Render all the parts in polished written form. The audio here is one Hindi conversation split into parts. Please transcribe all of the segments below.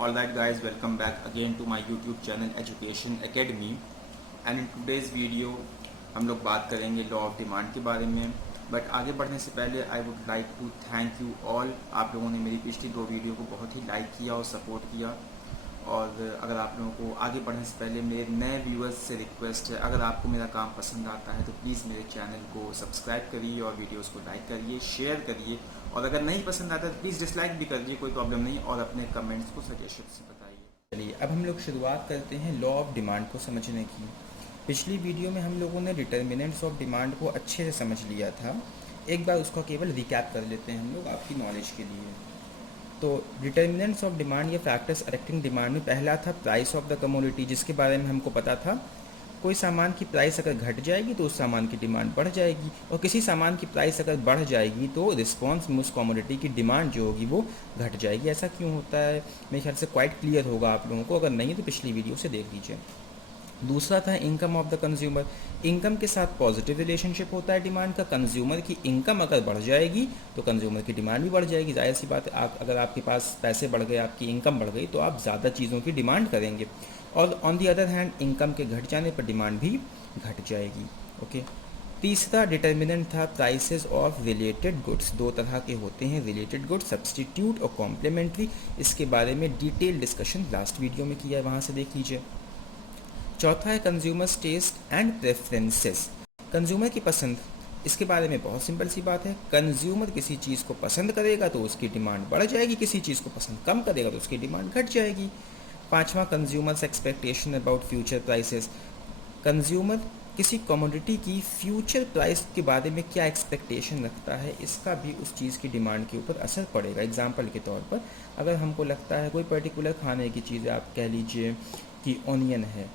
All right guys, welcome back again to my YouTube channel Education Academy and in today's video हम लोग बात करेंगे लॉ ऑफ डिमांड के बारे में। बट आगे बढ़ने से पहले I would like to thank you all. आप लोगों ने मेरी पिछली 2 वीडियो को बहुत ही लाइक किया और सपोर्ट किया। और अगर आप लोगों को आगे बढ़ने से पहले मेरे नए व्यूअर्स से रिक्वेस्ट है, अगर आपको मेरा काम पसंद आता है तो प्लीज़ मेरे चैनल को सब्सक्राइब करिए और वीडियोस को लाइक करिए, शेयर करिए। और अगर नहीं पसंद आता तो प्लीज़ डिसलाइक भी करिए, कोई प्रॉब्लम नहीं। और अपने कमेंट्स को सजेशन से बताइए। चलिए अब हम लोग शुरुआत करते हैं लॉ ऑफ डिमांड को समझने की। पिछली वीडियो में हम लोगों ने डिटर्मिनेंट्स ऑफ डिमांड को अच्छे से समझ लिया था। एक बार उसका केवल रिकैप कर लेते हैं हम लोग आपकी नॉलेज के लिए। तो डिटर्मिनेंट्स ऑफ डिमांड या फैक्टर्स अफेक्टिंग डिमांड में पहला था प्राइस ऑफ द कमोडिटी, जिसके बारे में हमको पता था कोई सामान की प्राइस अगर घट जाएगी तो उस सामान की डिमांड बढ़ जाएगी, और किसी सामान की प्राइस अगर बढ़ जाएगी तो रिस्पॉन्स में उस कमोडिटी की डिमांड जो होगी वो घट जाएगी। ऐसा क्यों होता है मेरे ख्याल से क्वाइट क्लियर होगा आप लोगों को, अगर नहीं तो पिछली वीडियो से देख लीजिए। दूसरा था income of the consumer. Income के साथ पॉजिटिव रिलेशनशिप होता है डिमांड का। कंज्यूमर की इनकम अगर बढ़ जाएगी तो कंज्यूमर की डिमांड भी बढ़ जाएगी। जाहिर सी बात है, अगर आपके पास पैसे बढ़ गए, आपकी इनकम बढ़ गई तो आप ज़्यादा चीज़ों की डिमांड करेंगे। और on the other hand income के घट जाने पर डिमांड भी घट जाएगी। ओके। तीसरा डिटर्मिनेंट था प्राइसेस ऑफ रिलेटेड गुड्स। 2 तरह के होते हैं रिलेटेड गुड्स, सब्सटीट्यूट और कॉम्प्लीमेंट्री। इसके बारे में डिटेल डिस्कशन लास्ट वीडियो में किया है, वहाँ से देख लीजिए। चौथा है consumers taste and preferences. Consumer की पसंद, इसके बारे में बहुत सिंपल सी बात है। कंज्यूमर किसी चीज़ को पसंद करेगा तो उसकी डिमांड बढ़ जाएगी, किसी चीज़ को पसंद कम करेगा तो उसकी डिमांड घट जाएगी। पांचवा consumers expectation about future prices. Consumer किसी कमोडिटी की फ्यूचर प्राइस के बारे में क्या एक्सपेक्टेशन रखता है, इसका भी उस चीज़ की डिमांड के ऊपर असर पड़ेगा। एग्जाम्पल के तौर पर अगर हमको लगता है कोई पर्टिकुलर खाने की चीज़, आप कह लीजिए कि ऑनियन है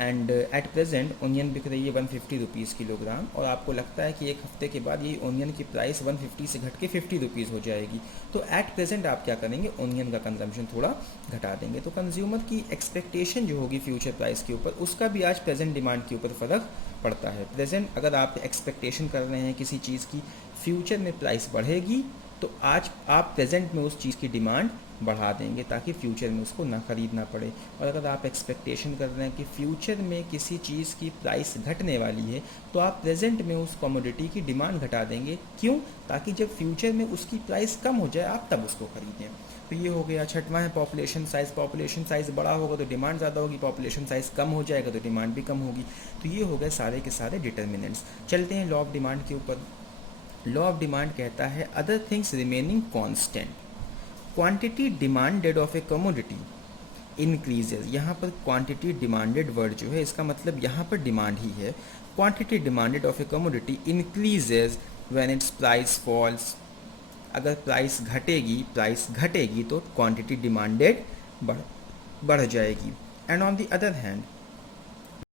एंड एट प्रेजेंट ऑनियन बिक रही है 150 रुपीज़ किलोग्राम, और आपको लगता है कि एक हफ्ते के बाद ये ऑनियन की प्राइस 150 से घट के 50 रुपीज़ हो जाएगी, तो एट प्रेजेंट आप क्या करेंगे, ऑनियन का कंजम्पशन थोड़ा घटा देंगे। तो कंज्यूमर की एक्सपेक्टेशन जो होगी फ्यूचर प्राइस के ऊपर, उसका भी आज प्रेजेंट डिमांड के ऊपर फ़र्क पड़ता है। प्रेजेंट अगर आप एक्सपेक्टेशन कर रहे हैं किसी चीज़ की फ्यूचर में प्राइस बढ़ेगी तो आज आप प्रेजेंट में उस चीज़ की डिमांड बढ़ा देंगे ताकि फ्यूचर में उसको ना खरीदना पड़े। और अगर आप एक्सपेक्टेशन कर रहे हैं कि फ्यूचर में किसी चीज़ की प्राइस घटने वाली है तो आप प्रेजेंट में उस कमोडिटी की डिमांड घटा देंगे। क्यों? ताकि जब फ्यूचर में उसकी प्राइस कम हो जाए आप तब उसको खरीदें। तो ये हो गया। छठवां है पॉपुलेशन साइज़। पॉपुलेशन साइज़ बड़ा होगा तो डिमांड ज़्यादा होगी, पॉपुलेशन साइज़ कम हो जाएगा तो डिमांड भी कम होगी। तो ये हो गए सारे के सारे डिटर्मिनेंट्स। चलते हैं लॉ ऑफ डिमांड के ऊपर। लॉ ऑफ डिमांड कहता है other things remaining constant, quantity demanded of A commodity increases. यहाँ पर क्वांटिटी डिमांडेड वर्ड जो है इसका मतलब यहाँ पर डिमांड ही है। Quantity demanded of A commodity increases when it's price falls. अगर प्राइस घटेगी तो क्वांटिटी डिमांडेड बढ़ जाएगी। And on the other hand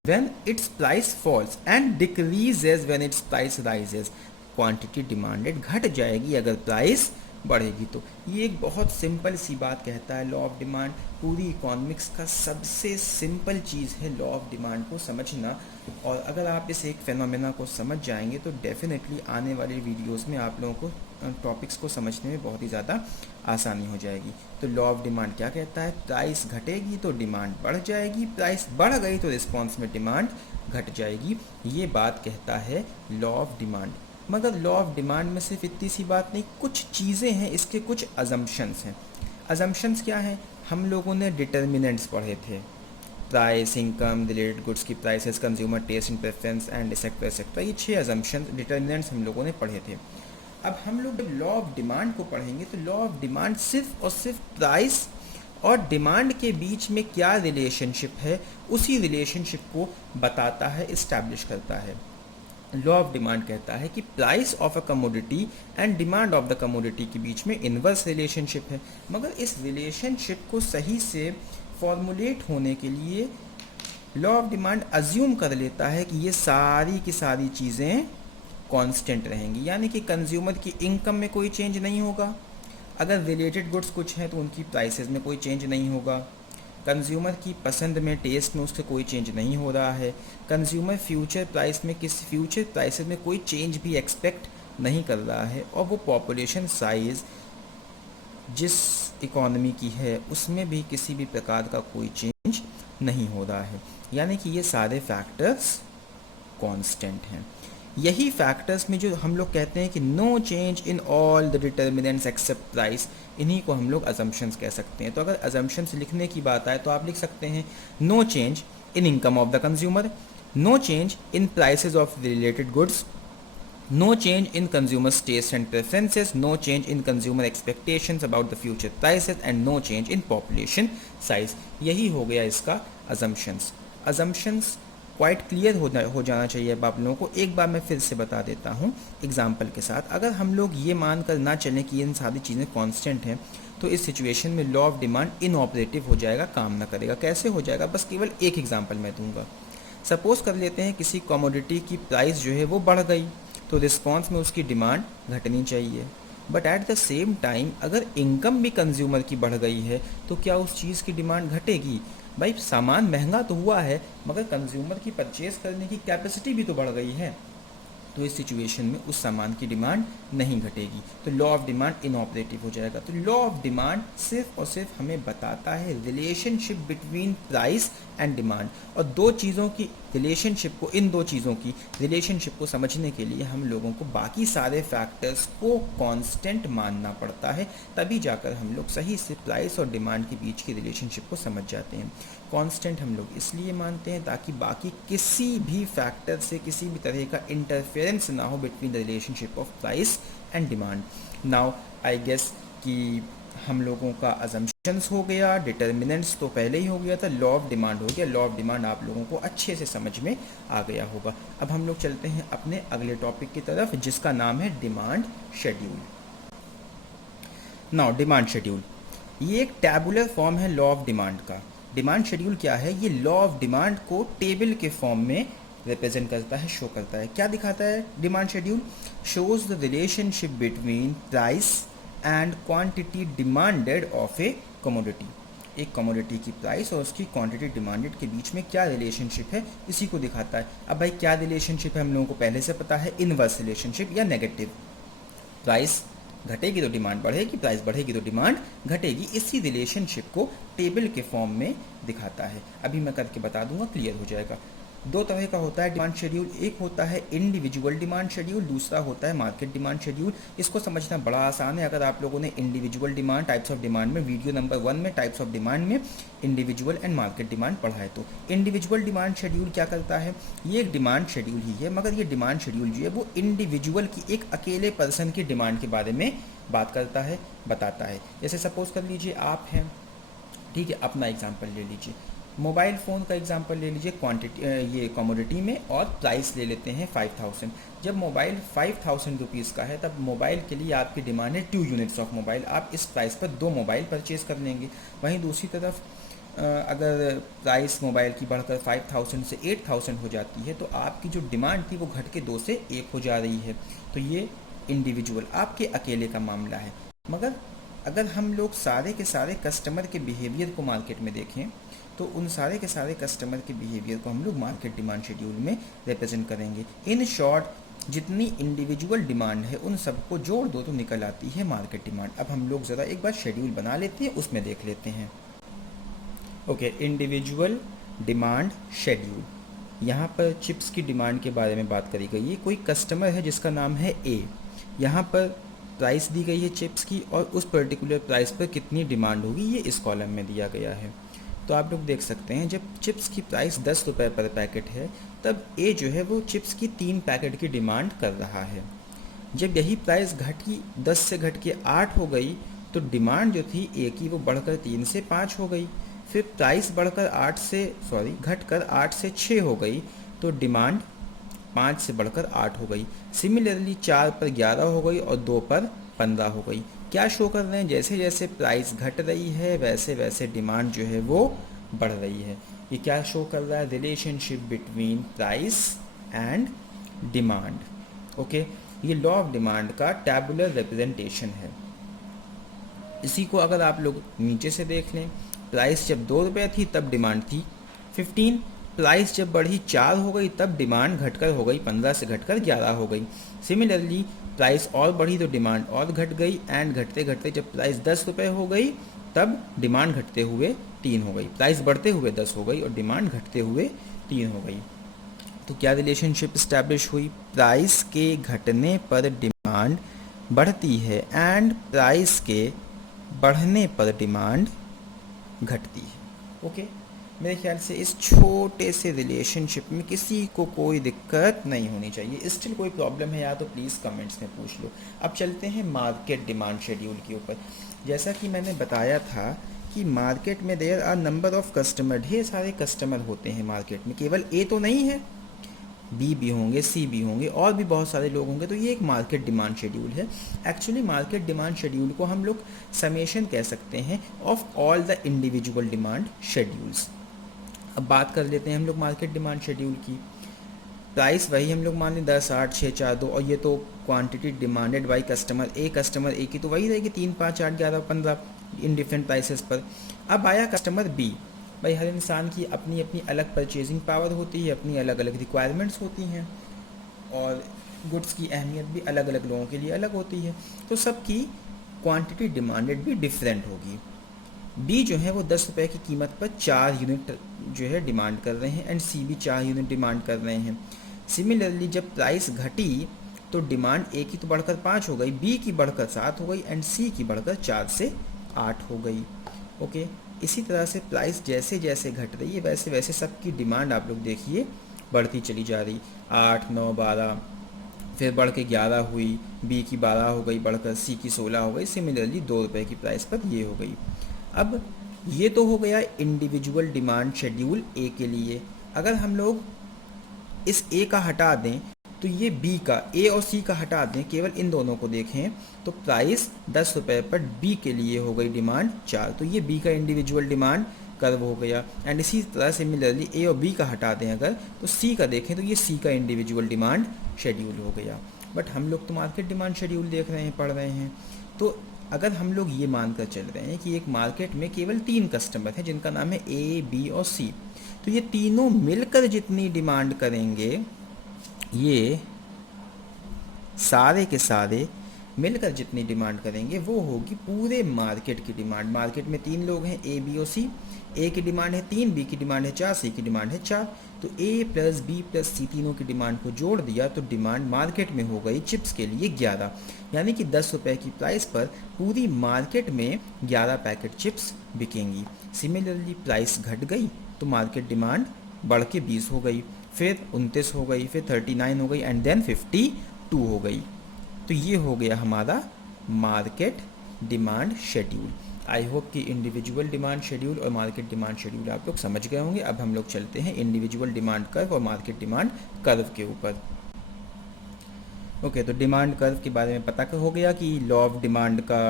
when its price falls and decreases when its price rises, quantity demanded घट जाएगी अगर प्राइस बढ़ेगी। तो ये एक बहुत सिंपल सी बात कहता है लॉ ऑफ डिमांड। पूरी इकोनॉमिक्स का सबसे सिंपल चीज़ है लॉ ऑफ डिमांड को समझना। और अगर आप इस एक फेनोमेना को समझ जाएंगे तो डेफिनेटली आने वाली वीडियोस में आप लोगों को टॉपिक्स को समझने में बहुत ही ज़्यादा आसानी हो जाएगी। तो लॉ ऑफ डिमांड क्या कहता है? प्राइस घटेगी तो डिमांड बढ़ जाएगी, प्राइस बढ़ गई तो रिस्पॉन्स में डिमांड घट जाएगी। ये बात कहता है लॉ ऑफ डिमांड। मगर लॉ ऑफ डिमांड में सिर्फ इतनी सी बात नहीं, कुछ चीज़ें हैं, इसके कुछ अजम्पशंस हैं। अजम्पशंस क्या हैं? हम लोगों ने डिटर्मिनेंट्स पढ़े थे, प्राइस, इनकम, रिलेटेड गुड्स की prices, consumer taste and preference and etcetera etcetera. ये 6 अजम्पशन डिटर्मिनेंट्स हम लोगों ने पढ़े थे। अब हम लोग जब लॉ ऑफ डिमांड को पढ़ेंगे तो लॉ ऑफ डिमांड सिर्फ और सिर्फ प्राइस और डिमांड के बीच में क्या रिलेशनशिप है उसी रिलेशनशिप को बताता है, इस्टेब्लिश करता है। लॉ ऑफ डिमांड कहता है कि price of a commodity and demand of the commodity के बीच में इन्वर्स रिलेशनशिप है। मगर इस रिलेशनशिप को सही से फॉर्मुलेट होने के लिए लॉ ऑफ डिमांड अज्यूम कर लेता है कि ये सारी की सारी चीज़ें कांस्टेंट रहेंगी, यानी कि कंज्यूमर की इनकम में कोई चेंज नहीं होगा। अगर रिलेटेड गुड्स कुछ हैं तो उनकी प्राइसेस में कोई चेंज नहीं होगा। कंज्यूमर की पसंद में, टेस्ट में उससे कोई चेंज नहीं हो रहा है। कंज्यूमर फ्यूचर प्राइसेस में कोई चेंज भी एक्सपेक्ट नहीं कर रहा है। और वो पॉपुलेशन साइज़ जिस इकॉनमी की है उसमें भी किसी भी प्रकार का कोई चेंज नहीं हो रहा है, यानी कि ये सारे फैक्टर्स कांस्टेंट हैं। यही फैक्टर्स में जो हम लोग कहते हैं कि no change in all the determinants except price, इन्हीं को हम लोग अजम्पशंस कह सकते हैं। तो अगर अजम्पशंस लिखने की बात आए तो आप लिख सकते हैं no change in income of the consumer, no change in prices of related goods, no change in consumers' taste and preferences, no change in consumer expectations about the future prices and no change in population size। यही हो गया इसका assumptions। assumptions क्वाइट क्लियर हो जाना चाहिए अब आप लोगों को। एक बार मैं फिर से बता देता हूँ एग्जाम्पल के साथ। अगर हम लोग ये मान कर ना चलें कि इन सारी चीज़ें कांस्टेंट हैं तो इस सिचुएशन में लॉ ऑफ डिमांड इनऑपरेटिव हो जाएगा, काम ना करेगा। कैसे हो जाएगा, बस केवल एक एग्जाम्पल मैं दूंगा। सपोज कर लेते हैं किसी कमोडिटी की प्राइस जो है वो बढ़ गई, तो रिस्पॉन्स में उसकी डिमांड घटनी चाहिए। But at the same time अगर इनकम भी कंज्यूमर की बढ़ गई है तो क्या उस चीज़ की डिमांड घटेगी? भाई सामान महंगा तो हुआ है मगर कंज्यूमर की परचेज करने की कैपेसिटी भी तो बढ़ गई है, तो इस सिचुएशन में उस सामान की डिमांड नहीं घटेगी, तो लॉ ऑफ डिमांड इनऑपरेटिव हो जाएगा। तो लॉ ऑफ डिमांड सिर्फ और सिर्फ हमें बताता है relationship between price and demand, और दो चीज़ों की रिलेशनशिप को, इन दो चीज़ों की रिलेशनशिप को समझने के लिए हम लोगों को बाकी सारे फैक्टर्स को कांस्टेंट मानना पड़ता है, तभी जाकर हम लोग सही से प्राइस और डिमांड के बीच की रिलेशनशिप को समझ जाते हैं। कांस्टेंट हम लोग इसलिए मानते हैं ताकि बाकी किसी भी फैक्टर से किसी भी तरह का इंटरफेरेंस ना हो between the relationship of price and demand. Now I guess कि हम लोगों का अजम्पशंस हो गया, डिटर्मिनेंट्स तो पहले ही हो गया था, लॉ ऑफ डिमांड हो गया। लॉ ऑफ डिमांड आप लोगों को अच्छे से समझ में आ गया होगा। अब हम लोग चलते हैं अपने अगले टॉपिक की तरफ जिसका नाम है demand schedule. Now demand schedule ये एक टैबुलर फॉर्म है लॉ ऑफ डिमांड का। डिमांड शेड्यूल क्या है? ये लॉ ऑफ डिमांड को टेबल के फॉर्म में रिप्रेजेंट करता है, शो करता है। क्या दिखाता है demand schedule? Shows the relationship between price and quantity demanded of A commodity. एक कमोडिटी की प्राइस और उसकी क्वांटिटी डिमांडेड के बीच में क्या रिलेशनशिप है, इसी को दिखाता है। अब भाई क्या रिलेशनशिप है हम लोगों को पहले से पता है, इनवर्स रिलेशनशिप या नेगेटिव। प्राइस घटेगी तो डिमांड बढ़ेगी, प्राइस बढ़ेगी तो डिमांड घटेगी। इसी रिलेशनशिप को टेबल के फॉर्म में दिखाता है। अभी मैं करके बता दूंगा, क्लियर हो जाएगा। दो तरह का होता है डिमांड शेड्यूल, एक होता है इंडिविजुअल डिमांड शेड्यूल, दूसरा होता है मार्केट डिमांड शेड्यूल। इसको समझना बड़ा आसान है। अगर आप लोगों ने individual demand, types of demand में वीडियो नंबर 1 में टाइप्स ऑफ डिमांड में इंडिविजुअल एंड मार्केट डिमांड पढ़ा है, तो इंडिविजुअल डिमांड शेड्यूल क्या करता है? ये एक डिमांड शेड्यूल ही है, मगर ये डिमांड शेड्यूल जो है वो इंडिविजुअल की, एक अकेले पर्सन की डिमांड के बारे में बात करता है, बताता है। जैसे सपोज कर लीजिए आप हैं, ठीक है, अपना एग्जांपल ले लीजिए, मोबाइल फ़ोन का एग्जांपल ले लीजिए क्वांटिटी, ये कमोडिटी में, और प्राइस ले लेते हैं 5000। जब मोबाइल 5000 रुपीज़ का है तब मोबाइल के लिए आपकी डिमांड है 2 यूनिट्स ऑफ मोबाइल। आप इस प्राइस पर 2 मोबाइल परचेज कर लेंगे। वहीं दूसरी तरफ अगर प्राइस मोबाइल की बढ़कर 5000 से 8000 हो जाती है तो आपकी जो डिमांड थी वो घट के 2 से 1 हो जा रही है। तो ये इंडिविजुअल आपके अकेले का मामला है। मगर अगर हम लोग सारे के सारे कस्टमर के बिहेवियर को मार्केट में देखें तो उन सारे के सारे कस्टमर के बिहेवियर को हम लोग मार्केट डिमांड शेड्यूल में रिप्रेजेंट करेंगे। इन शॉर्ट जितनी इंडिविजुअल डिमांड है उन सबको जोड़ दो तो निकल आती है मार्केट डिमांड। अब हम लोग ज़रा एक बार शेड्यूल बना लेते हैं, उसमें देख लेते हैं। Okay, individual demand schedule. यहाँ पर चिप्स की डिमांड के बारे में बात करी गई है। कोई कस्टमर है जिसका नाम है ए, यहाँ पर प्राइस दी गई है चिप्स की और उस पर्टिकुलर प्राइस पर कितनी डिमांड होगी ये इस कॉलम में दिया गया है। तो आप लोग देख सकते हैं जब चिप्स की प्राइस 10 रुपये पर पैकेट है तब ए जो है वो चिप्स की 3 पैकेट की डिमांड कर रहा है। जब यही प्राइस घटी 10 से घट के 8 हो गई तो डिमांड जो थी ए की वो बढ़कर 3 से 5 हो गई। फिर प्राइस बढ़कर घटकर 8 से 6 हो गई तो डिमांड 5 से बढ़कर 8 हो गई। सिमिलरली 4 पर 11 हो गई और 2 पर 15 हो गई। क्या शो कर रहे हैं? जैसे जैसे प्राइस घट रही है वैसे वैसे डिमांड जो है वो बढ़ रही है। ये क्या शो कर रहा है? Relationship between price and demand. Okay, ये लॉ ऑफ डिमांड का टैबुलर रिप्रेजेंटेशन है। इसी को अगर आप लोग नीचे से देख लें, प्राइस जब 2 रुपये थी तब डिमांड थी 15, प्राइस जब बढ़ी 4 हो गई तब डिमांड घटकर हो गई 15 से घटकर 11 हो गई। सिमिलरली प्राइस और बढ़ी तो डिमांड और घट गई, एंड घटते घटते जब प्राइस 10 रुपये हो गई तब डिमांड घटते हुए 3 हो गई। प्राइस बढ़ते हुए 10 हो गई और डिमांड घटते हुए 3 हो गई। तो क्या रिलेशनशिप इस्टेब्लिश हुई? प्राइस के घटने पर डिमांड बढ़ती है एंड प्राइस के बढ़ने पर डिमांड घटती है। ओके, मेरे ख्याल से इस छोटे से रिलेशनशिप में किसी को कोई दिक्कत नहीं होनी चाहिए। स्टिल कोई प्रॉब्लम है या तो प्लीज़ कमेंट्स में पूछ लो। अब चलते हैं मार्केट डिमांड शेड्यूल के ऊपर। जैसा कि मैंने बताया था कि मार्केट में there are number of customer, ढेर सारे कस्टमर होते हैं मार्केट में, केवल ए तो नहीं है, बी भी होंगे, सी भी होंगे, और भी बहुत सारे लोग होंगे। तो ये एक मार्केट डिमांड शेड्यूल है। एक्चुअली मार्केट डिमांड शेड्यूल को हम लोग समेशन कह सकते हैं of all the individual demand schedules. अब बात कर लेते हैं हम लोग मार्केट डिमांड शेड्यूल की। प्राइस वही हम लोग मान लें 10, 8, 6, 4, 2, और ये तो क्वांटिटी डिमांडेड बाई कस्टमर ए की तो वही रहेगी 3, 5, 8, 11, 15 इन डिफरेंट प्राइसेस पर। अब आया कस्टमर बी। भाई हर इंसान की अपनी अपनी अलग परचेजिंग पावर होती है, अपनी अलग अलग रिक्वायरमेंट्स होती हैं, और गुड्स की अहमियत भी अलग अलग लोगों के लिए अलग होती है। तो सबकी क्वांटिटी डिमांडेड भी डिफरेंट होगी। बी जो है वो 10 रुपये की कीमत पर 4 यूनिट जो है डिमांड कर रहे हैं, एंड सी भी 4 यूनिट डिमांड कर रहे हैं। सिमिलरली जब प्राइस घटी तो डिमांड ए की तो बढ़कर 5 हो गई, बी की बढ़कर 7 हो गई, एंड सी की बढ़कर 4 से 8 हो गई। ओके, इसी तरह से प्राइस जैसे जैसे घट रही है वैसे वैसे सबकी डिमांड आप लोग देखिए बढ़ती चली जा रही। 8, 9, 12, फिर बढ़ के 11 हुई, बी की 12 हो गई, बढ़कर सी की 16 हो गई। सिमिलरली 2 रुपये की प्राइस पर ये हो गई। अब ये तो हो गया इंडिविजुअल डिमांड शेड्यूल ए के लिए। अगर हम लोग इस ए का हटा दें तो ये बी का, ए और सी का हटा दें, केवल इन दोनों को देखें तो प्राइस 10 रुपये पर बी के लिए हो गई डिमांड 4। तो ये बी का इंडिविजुअल डिमांड कर्व हो गया। एंड इसी तरह सिमिलरली ए और बी का हटा दें अगर तो सी का देखें तो ये सी का इंडिविजुअल डिमांड शेड्यूल हो गया। बट हम लोग तो मार्केट डिमांड शेड्यूल देख रहे हैं, पढ़ रहे हैं। तो अगर हम लोग ये मानकर चल रहे हैं कि एक मार्केट में केवल 3 कस्टमर हैं जिनका नाम है ए, बी और सी, तो ये तीनों मिलकर जितनी डिमांड करेंगे, ये सारे के सारे मिलकर जितनी डिमांड करेंगे वो होगी पूरे मार्केट की डिमांड। मार्केट में 3 लोग हैं, ए, बी और सी। ए की डिमांड है 3, बी की डिमांड है 4, सी की डिमांड है 4। तो ए प्लस बी प्लस सी तीनों की डिमांड को जोड़ दिया तो डिमांड मार्केट में हो गई चिप्स के लिए 11। यानी कि 10 रुपये की प्राइस पर पूरी मार्केट में 11 पैकेट चिप्स बिकेंगी। सिमिलरली प्राइस घट गई तो मार्केट डिमांड बढ़ के 20 हो गई, फिर 29 हो गई, फिर 39 हो गई, एंड देन 52 हो गई। तो ये हो गया हमारा market demand schedule. I hope कि इंडिविजुअल डिमांड शेड्यूल और मार्केट डिमांड शेड्यूल आप लोग समझ गए होंगे। अब हम लोग चलते हैं इंडिविजुअल डिमांड कर्व और मार्केट डिमांड कर्व के ऊपर। ओके, तो डिमांड कर्व के बारे में पता हो गया कि लॉ ऑफ डिमांड का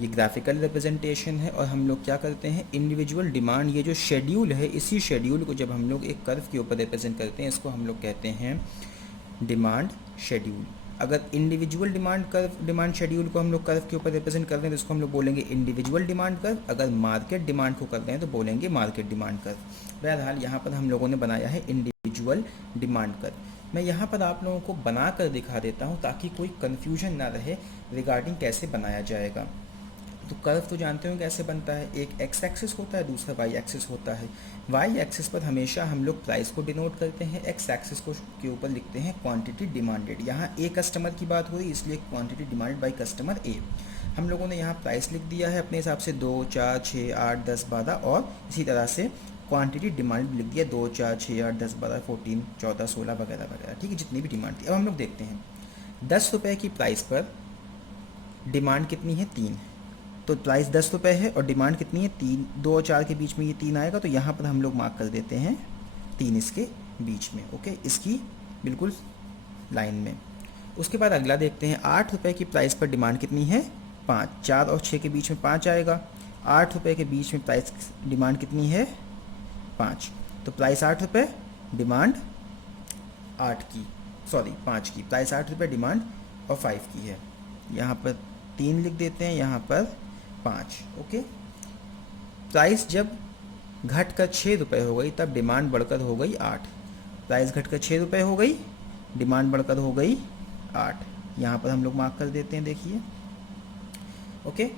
ये ग्राफिकल रिप्रेजेंटेशन है। और हम लोग क्या करते हैं, इंडिविजुअल डिमांड, ये जो शेड्यूल है, इसी शेड्यूल को जब हम लोग एक कर्व के ऊपर रिप्रेजेंट करते हैं, इसको हम लोग कहते हैं डिमांड शेड्यूल। अगर इंडिविजुअल डिमांड शेड्यूल को हम लोग कर्व के ऊपर रिप्रेजेंट कर रहे हैं तो इसको हम लोग बोलेंगे इंडिविजुअल डिमांड कर्व। अगर मार्केट डिमांड को कर रहे हैं तो बोलेंगे मार्केट डिमांड कर्व। बहरहाल यहाँ पर हम लोगों ने बनाया है इंडिविजुअल डिमांड कर्व। मैं यहाँ पर आप लोगों को बना कर दिखा देता हूँ ताकि कोई कन्फ्यूजन ना रहे रिगार्डिंग कैसे बनाया जाएगा। तो कर्व तो जानते हो कैसे बनता है, एक एक्स एक्सिस होता है, दूसरा वाई एक्सिस होता है। वाई एक्सिस पर हमेशा हम लोग प्राइस को डिनोट करते हैं, एक्स एक्सिस को के ऊपर लिखते हैं क्वांटिटी डिमांडेड। यहाँ ए कस्टमर की बात हो रही है इसलिए क्वांटिटी डिमांडेड बाई कस्टमर ए। हम लोगों ने यहाँ प्राइस लिख दिया है अपने हिसाब से 2, 4, 6, 8, 10, 12, और इसी तरह से क्वांटिटी डिमांड लिख दिया 2, 4, 6, 8, 10, 12, 14, 14, 16 वगैरह वगैरह। ठीक है, जितनी भी डिमांड थी। अब हम लोग देखते हैं 10 रुपये की प्राइस पर डिमांड कितनी है, 3। तो प्राइस 10 रुपये है और डिमांड कितनी है, 3। 2 और 4 के बीच में ये 3 आएगा तो यहाँ पर हम लोग मार्क कर देते हैं 3 इसके बीच में। ओके, इसकी बिल्कुल लाइन में। उसके बाद अगला देखते हैं 8 रुपये की प्राइस पर डिमांड कितनी है, 5। 4 और 6 के बीच में 5 आएगा। 8 रुपये के बीच में प्राइस डिमांड कितनी है, 5। तो प्राइस 8 रुपये, डिमांड 5 की। प्राइस 8 रुपये, डिमांड और 5 की है। यहाँ पर 3 लिख देते हैं, यहाँ पर 5। ओके, प्राइस जब घट कर 6 रुपये हो गई तब डिमांड बढ़कर हो गई 8। प्राइस घट कर 6 रुपये हो गई, डिमांड बढ़कर हो गई 8। यहाँ पर हम लोग मार्क कर देते हैं, देखिए। ओके,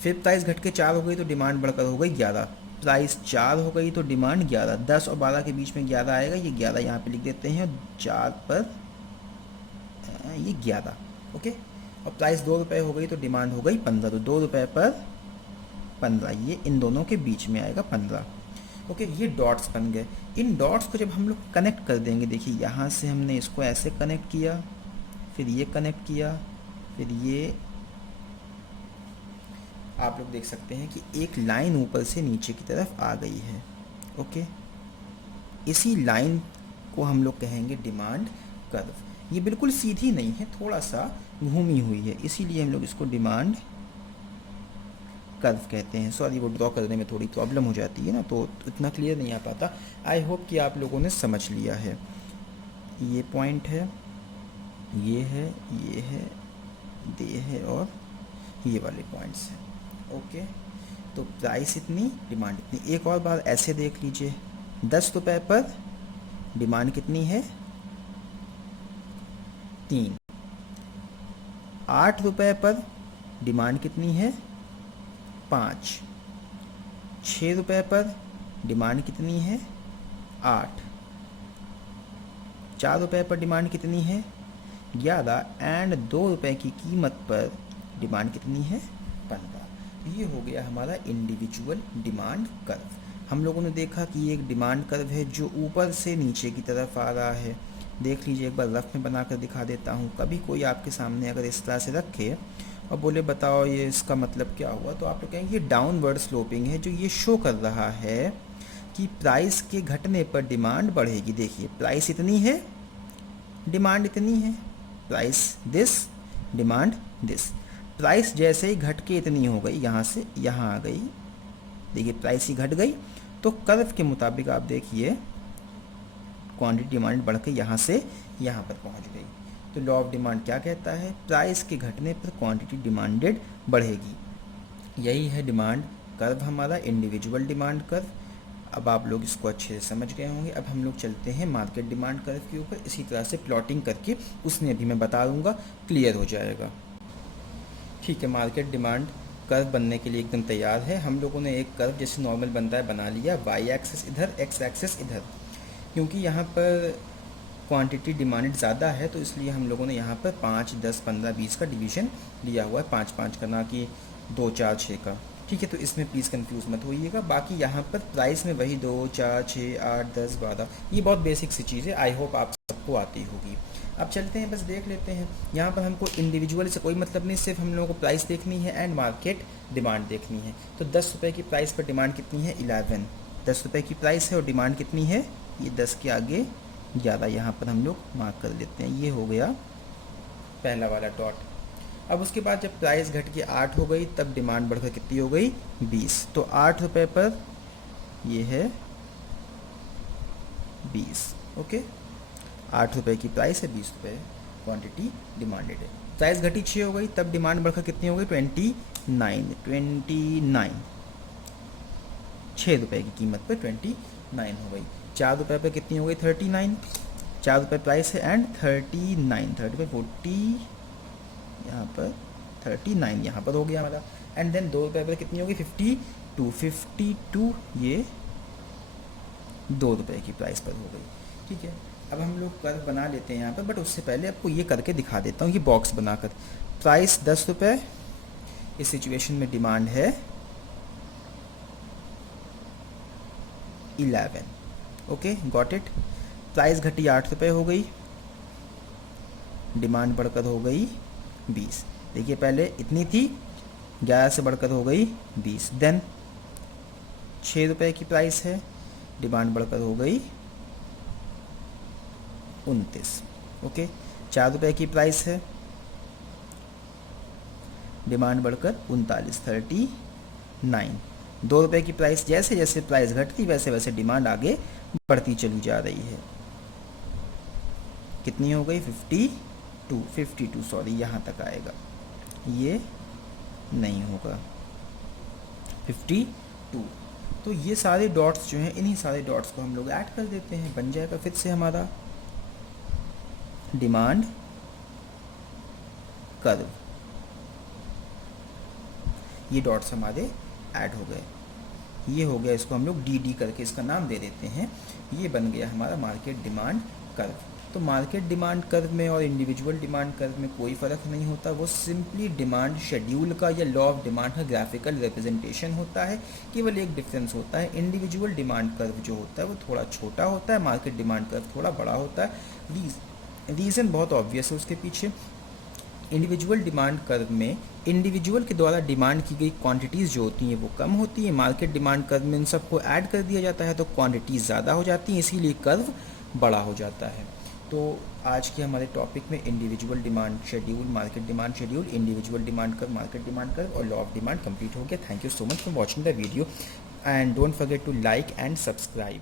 फिर प्राइस घट के 4 हो गई तो डिमांड बढ़कर हो गई 11। प्राइस 4 हो गई तो डिमांड 11। 10 और 12 के बीच में 11 आएगा, ये 11 यहाँ पे लिख देते हैं। 4 पर ये 11। ओके, और प्राइस 2 रुपये हो गई तो डिमांड हो गई 15। तो 2 रुपये पर 15, ये इन दोनों के बीच में आएगा 15। ओके, ये डॉट्स बन गए। इन डॉट्स को जब हम लोग कनेक्ट कर देंगे, देखिए यहाँ से हमने इसको ऐसे कनेक्ट किया, फिर ये कनेक्ट किया, फिर ये आप लोग देख सकते हैं कि एक लाइन ऊपर से नीचे की तरफ आ गई है। ओके, इसी लाइन को हम लोग कहेंगे डिमांड कर्व। ये बिल्कुल सीधी नहीं है, थोड़ा सा घूमी हुई है, इसीलिए हम लोग इसको डिमांड कर्व कहते हैं। सॉरी, वो ड्रॉ करने में थोड़ी प्रॉब्लम हो जाती है ना, तो इतना क्लियर नहीं आ पाता। आई होप कि आप लोगों ने समझ लिया है। ये पॉइंट है, ये है, ये है, ये है, और ये वाले पॉइंट्स हैं। ओके, तो प्राइस इतनी, डिमांड इतनी। एक और बार ऐसे देख लीजिए, 10 रुपये पर डिमांड कितनी है? 3। 8 रुपये पर डिमांड कितनी है? 5। 6 रुपये पर डिमांड कितनी है? 8। 4 रुपये पर डिमांड कितनी है? 11। एंड 2 रुपये की कीमत पर डिमांड कितनी है? 15। ये हो गया हमारा इंडिविजुअल डिमांड कर्व। हम लोगों ने देखा कि ये एक डिमांड कर्व है जो ऊपर से नीचे की तरफ आ रहा है। देख लीजिए, एक बार रफ में बना कर दिखा देता हूँ। कभी कोई आपके सामने अगर इस तरह से रखे और बोले बताओ ये इसका मतलब क्या हुआ, तो आप लोग कहेंगे ये डाउनवर्ड स्लोपिंग है, जो ये शो कर रहा है कि प्राइस के घटने पर डिमांड बढ़ेगी। देखिए, प्राइस इतनी है, डिमांड इतनी है, price this, demand this. Price जैसे ही घट के इतनी हो गई, यहाँ से यहाँ आ गई, देखिए प्राइस ही घट गई, तो कर्व के मुताबिक आप देखिए क्वांटिटी डिमांड बढ़ के यहाँ से यहाँ पर पहुँच गई। तो लॉ ऑफ डिमांड क्या कहता है? प्राइस के घटने पर क्वांटिटी डिमांडेड बढ़ेगी। यही है डिमांड कर्व हमारा, इंडिविजुअल डिमांड कर्व। अब आप लोग इसको अच्छे से समझ गए होंगे। अब हम लोग चलते हैं मार्केट डिमांड कर्व के ऊपर। इसी तरह से प्लॉटिंग करके उसमें भी मैं बता दूंगा, क्लियर हो जाएगा। ठीक है, मार्केट डिमांड कर्व बनने के लिए एकदम तैयार है। हम लोगों ने एक कर्व जैसे नॉर्मल बनता है बना लिया, वाई एक्सेस इधर, एक्स एक्सेस इधर। क्योंकि यहाँ पर क्वांटिटी डिमांडेड ज़्यादा है, तो इसलिए हम लोगों ने यहाँ पर 5, 10, 15, 20 का डिवीज़न लिया हुआ है, 5, 5 का, ना कि 2, 4, 6 का। ठीक है, तो इसमें प्लीज़ कंफ्यूज मत होइएगा। बाकी यहाँ पर प्राइस में वही 2, 4, 6, 8, 10, 12, ये बहुत बेसिक सी चीज़ है। आई होप आप सबको आती होगी। अब चलते हैं, बस देख लेते हैं। यहाँ पर हमको इंडिविजुअल से कोई मतलब नहीं, सिर्फ हम लोगों को प्राइस देखनी है एंड मार्केट डिमांड देखनी है। तो 10 रुपये की प्राइस पर डिमांड कितनी है? 11। 10 रुपये की प्राइस है और डिमांड कितनी है? ये 10 के आगे 11, यहाँ पर हम लोग मार्क कर लेते हैं। ये हो गया पहला वाला डॉट। अब उसके बाद जब प्राइस घट के 8 हो गई, तब डिमांड बढ़कर कितनी हो गई? 20। तो 8 रुपये पर ये है 20। ओके, 8 रुपये की प्राइस है, 20 रुपये क्वांटिटी डिमांडेड है। प्राइस घटी 6 हो गई, तब डिमांड बढ़कर कितनी हो गई? 29। 6 रुपये की कीमत पर 29 हो गई। 4 रुपये पर कितनी हो गई? 39। 4 रुपये प्राइस है एंड 39, 30 पे 40, यहाँ पर 39 यहाँ पर हो गया हमारा। एंड देन 2 रुपये पर कितनी होगी? 52। ये 2 रुपये की प्राइस पर हो गई। ठीक है, अब हम लोग कर्व बना लेते हैं यहाँ पर, बट उससे पहले आपको ये करके दिखा देता हूँ, ये बॉक्स बनाकर। प्राइस 10 रुपये, इस सिचुएशन में डिमांड है 11। Okay, got it. प्राइस घटी 8 रुपये हो गई, डिमांड बढ़कर हो गई 20। देखिए, पहले इतनी थी, 11 से बढ़कर हो गई 20। देन 6 रुपये की प्राइस है, डिमांड बढ़कर हो गई 29। ओके, 4 रुपये की प्राइस है, डिमांड बढ़कर 39, 39। 2 रुपये की प्राइस, जैसे जैसे प्राइस घटती वैसे वैसे डिमांड आगे बढ़ती चली जा रही है। कितनी हो गई? 52, सॉरी, यहाँ तक आएगा, ये नहीं होगा, 52। तो ये सारे डॉट्स जो हैं, इन्हीं सारे डॉट्स को हम लोग ऐड कर देते हैं, बन जाएगा फिर से हमारा डिमांड कर्व, ये डॉट्स हमारे ऐड हो गए, ये हो गया, इसको हम लोग डी करके इसका नाम दे देते हैं। ये बन गया हमारा मार्केट डिमांड कर्व। तो मार्केट डिमांड कर्व में और इंडिविजुअल डिमांड कर्व में कोई फ़र्क नहीं होता, वो सिंपली डिमांड शेड्यूल का या लॉ ऑफ डिमांड का ग्राफिकल रिप्रेजेंटेशन होता है। केवल एक डिफरेंस होता है, इंडिविजुअल डिमांड कर्व जो होता है वो थोड़ा छोटा होता है, मार्केट डिमांड कर्व थोड़ा बड़ा होता है। रीज़न बहुत ऑब्वियस है उसके पीछे। इंडिविजुअल डिमांड कर्व में इंडिविजुअल के द्वारा डिमांड की गई क्वांटिटीज़ जो होती हैं वो कम होती हैं, मार्केट डिमांड कर्व में इन सबको ऐड कर दिया जाता है तो क्वांटिटीज़ ज़्यादा हो जाती हैं, इसीलिए कर्व बड़ा हो जाता है। तो आज के हमारे टॉपिक में individual demand schedule, market demand schedule, individual demand curve, market demand curve और लॉ ऑफ डिमांड कंप्लीट हो गया। Thank you so much for watching the video and don't forget to like and subscribe.